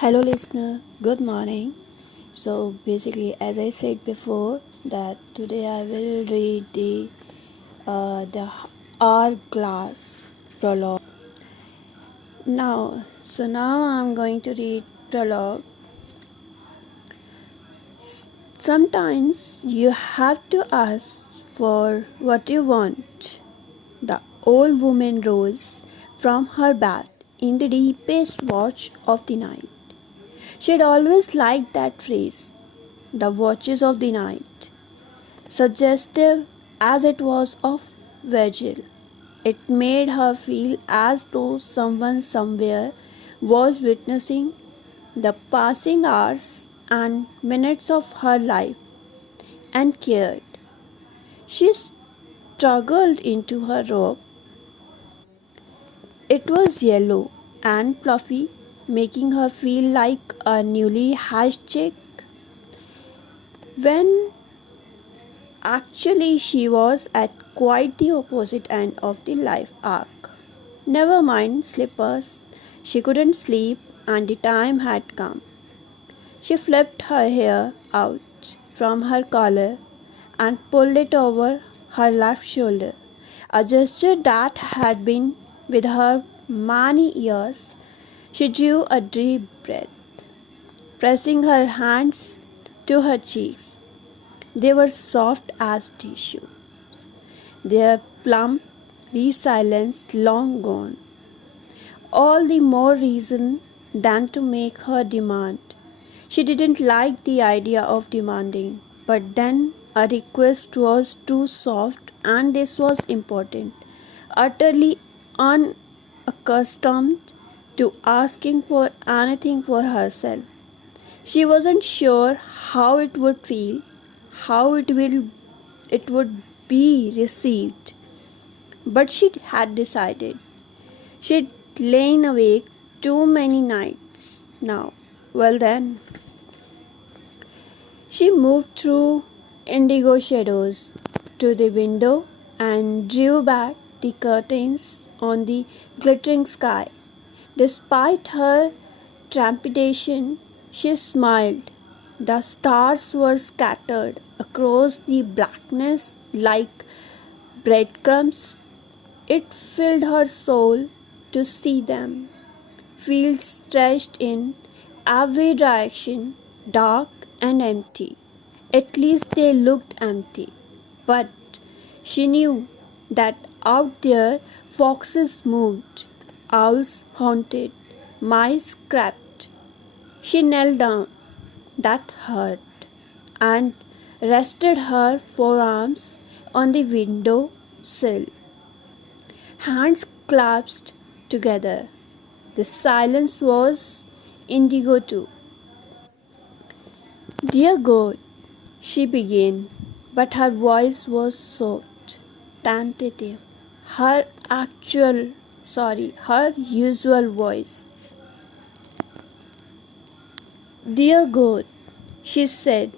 Hello, listener. Good morning. So, basically, as I said before, that today I will read the Hourglass prologue. Now I'm going to read prologue. Sometimes you have to ask for what you want. The old woman rose from her bed in the deepest watch of the night. She had always liked that phrase, the watches of the night, suggestive as it was of vigil. It made her feel as though someone somewhere was witnessing the passing hours and minutes of her life and cared. She struggled into her robe. It was yellow and fluffy, making her feel like a newly hatched chick. When actually, she was at quite the opposite end of the life arc. Never mind slippers, she couldn't sleep, and the time had come. She flipped her hair out from her collar and pulled it over her left shoulder, a gesture that had been with her many years. She drew a deep breath, pressing her hands to her cheeks. They were soft as tissue, their plump resilience long gone. All the more reason than to make her demand. She didn't like the idea of demanding, but then a request was too soft, and this was important. Utterly unaccustomed to asking for anything for herself. She wasn't sure how it would feel, how it would be received, but she had decided. She'd lain awake too many nights now. Well then, she moved through indigo shadows to the window and drew back the curtains on the glittering sky. Despite her trepidation, she smiled. The stars were scattered across the blackness like breadcrumbs. It filled her soul to see them. Fields stretched in every direction, dark and empty. At least they looked empty. But she knew that out there foxes moved, owls haunted, mice crept. She knelt down, that hurt, and rested her forearms on the window sill. Hands clasped together. The silence was indigo too. Dear God, she began, but her voice was soft, tentative. Her usual voice. Dear God, she said,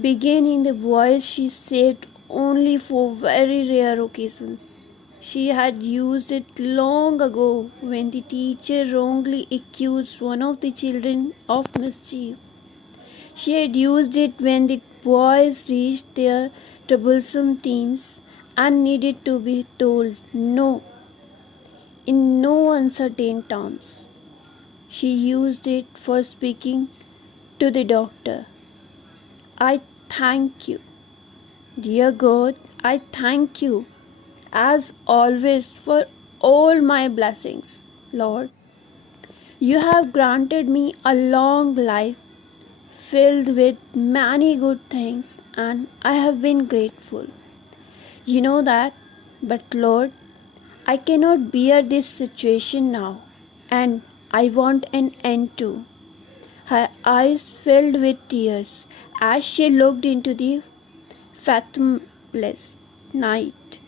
beginning the voice she saved only for very rare occasions. She had used it long ago when the teacher wrongly accused one of the children of mischief. She had used it when the boys reached their troublesome teens and needed to be told no in no uncertain terms. She used it for speaking to the doctor. I thank you. Dear God, I thank you, as always, for all my blessings, Lord. You have granted me a long life filled with many good things, and I have been grateful. You know that, but Lord, I cannot bear this situation now, and I want an end to. Her eyes filled with tears as she looked into the fathomless night.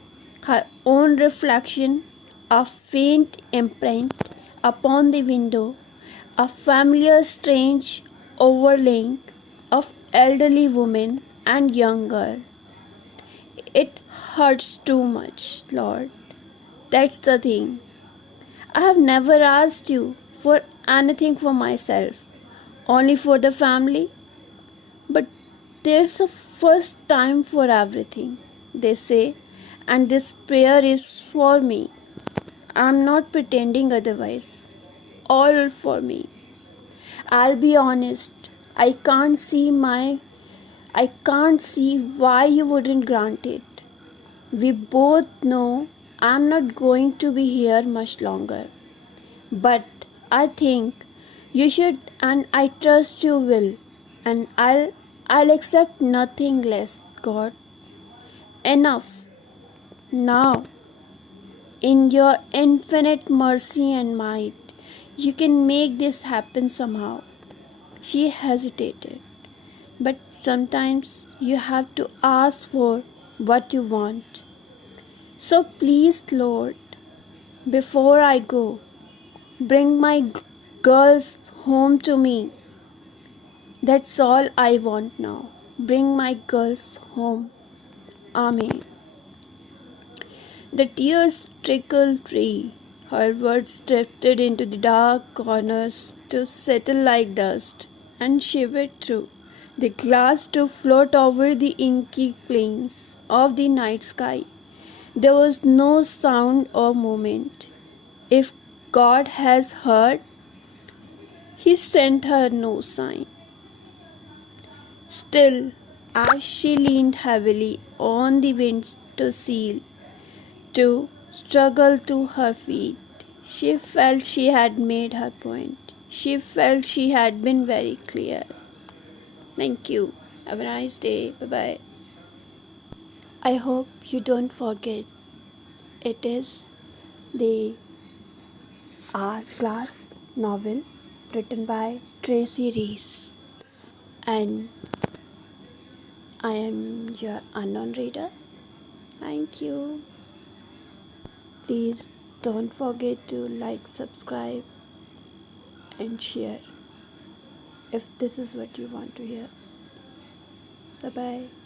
Her own reflection, a faint imprint upon the window, a familiar strange overlaying of elderly women and young girl. It hurts too much, Lord. That's the thing. I have never asked you for anything for myself, only for the family. But there's a first time for everything, they say, and this prayer is for me. I'm not pretending otherwise. All for me. I'll be honest. I can't see why you wouldn't grant it. We both know I'm not going to be here much longer. But I think you should, and I trust you will. And I'll accept nothing less, God. Enough. Now, in your infinite mercy and might, you can make this happen somehow. She hesitated. But sometimes you have to ask for what you want. So please, Lord, before I go, bring my girls home to me. That's all I want now. Bring my girls home. Amen. The tears trickled free. Her words drifted into the dark corners to settle like dust and shivered through the glass to float over the inky plains of the night sky. There was no sound or movement. If God has heard, He sent her no sign. Still, as she leaned heavily on the window sill to struggle to her feet, she felt she had made her point. She felt she had been very clear. Thank you. Have a nice day. Bye bye. I hope you don't forget it is the Hourglass novel written by Tracy Rees, and I am your unknown reader. Thank you. Please don't forget to like, subscribe, and share if this is what you want to hear. Bye bye.